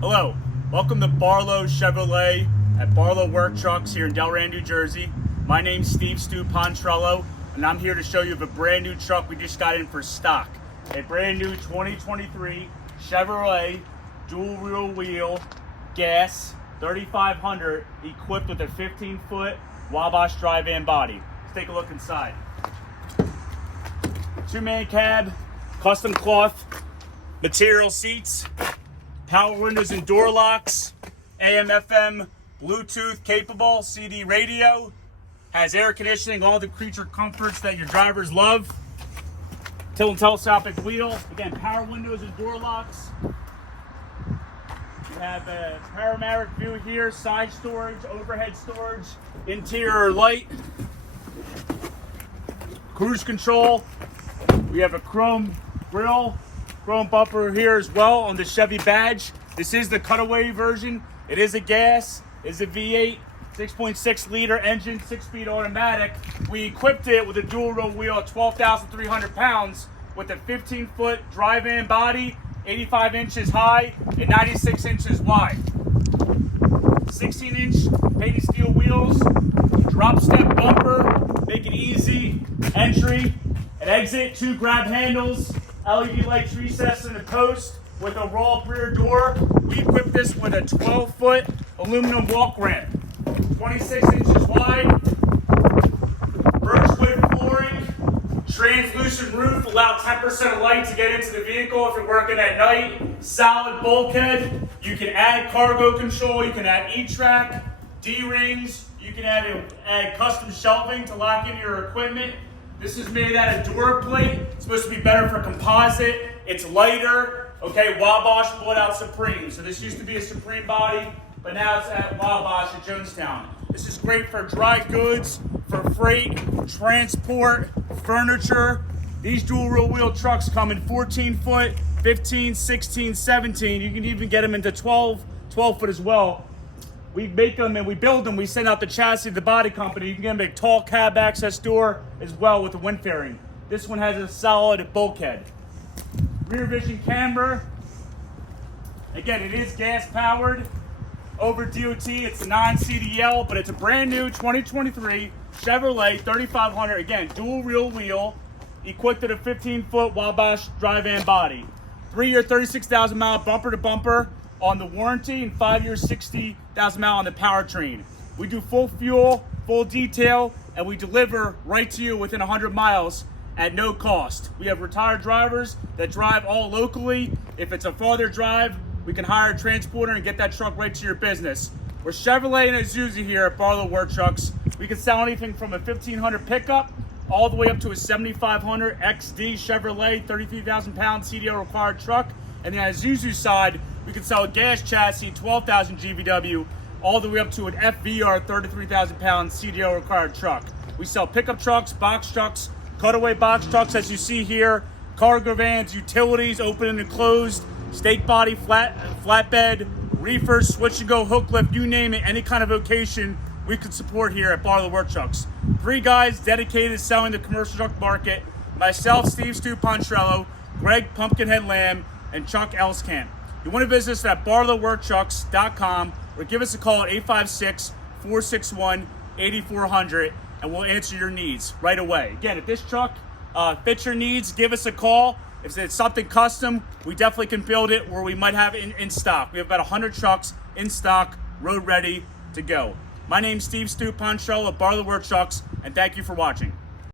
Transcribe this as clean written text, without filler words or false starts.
Hello, welcome to Barlow Chevrolet at Barlow Work Trucks here in Delran, New Jersey. My name's Steve Stu Pontrello, and I'm here to show you a brand new truck we just got in for stock. A brand new 2023 Chevrolet dual rear wheel gas 3500 equipped with a 15-foot Wabash drive-in body. Let's take a look inside. Two-man cab, custom cloth material seats, power windows and door locks, AM, FM, Bluetooth capable, CD radio, has air conditioning, all the creature comforts that your drivers love. Tilt and telescopic wheel, again, power windows and door locks. You have a panoramic view here, side storage, overhead storage, interior light, cruise control. We have a chrome grille, chrome bumper here as well on the Chevy badge. This is the cutaway version. It is a gas, it's a V8, 6.6 liter engine, 6-speed automatic. We equipped it with a dual row wheel at 12,300 pounds with a 15-foot drive-in body, 85 inches high and 96 inches wide. 16-inch painted steel wheels, drop step bumper, make it easy entry and exit, 2 grab handles, LED lights recessed in the post with a roll-up rear door. We equipped this with a 12-foot aluminum walk ramp, 26 inches wide, birchwood flooring, translucent roof, allow 10% of light to get into the vehicle if you're working at night, solid bulkhead. You can add cargo control, you can add E-track, D-rings, you can add custom shelving to lock in your equipment. This is made out of door plate. It's supposed to be better for composite. It's lighter. Okay, Wabash bought out Supreme. So this used to be a Supreme body, but now it's at Wabash at Jonestown. This is great for dry goods, for freight, transport, furniture. These dual rear wheel trucks come in 14-foot, 15, 16, 17. You can even get them into 12-foot as well. We make them and we build them. We send out the chassis to the body company. You can get them a tall cab access door as well with a wind fairing. This one has a solid bulkhead. Rear vision camera. Again, it is gas powered. Over DOT, it's non-CDL, but it's a brand new 2023 Chevrolet 3500. Again, dual rear wheel, equipped with a 15-foot Wabash drive-in body. 3-year, 36,000 mile bumper to bumper on the warranty and 5-year, 60,000 mile on the powertrain. We do full fuel, full detail, and we deliver right to you within 100 miles at no cost. We have retired drivers that drive all locally. If it's a farther drive, we can hire a transporter and get that truck right to your business. We're Chevrolet and Isuzu here at Barlow Work Trucks. We can sell anything from a 1500 pickup all the way up to a 7500 XD Chevrolet 33,000 pound CDL required truck. And then on the Isuzu side, we can sell a gas chassis, 12,000 GVW, all the way up to an FVR 33,000 pound CDL required truck. We sell pickup trucks, box trucks, cutaway box trucks as you see here, cargo vans, utilities, open and closed, stake body, flatbed, reefers, switch and go, hook lift, you name it, any kind of vocation we can support here at Barlow Work Trucks. 3 guys dedicated to selling the commercial truck market. Myself, Steve Stu Pontrello, Greg Pumpkinhead Lamb, and Chuck Elskamp. You want to visit us at barlowworkchucks.com or give us a call at 856-461-8400 and we'll answer your needs right away. Again, if this truck fits your needs, give us a call. If it's something custom, we definitely can build it where we might have it in stock. We have about 100 trucks in stock, road ready to go. My name's Steve Stu Pontrello at Barlow Work Trucks, and thank you for watching.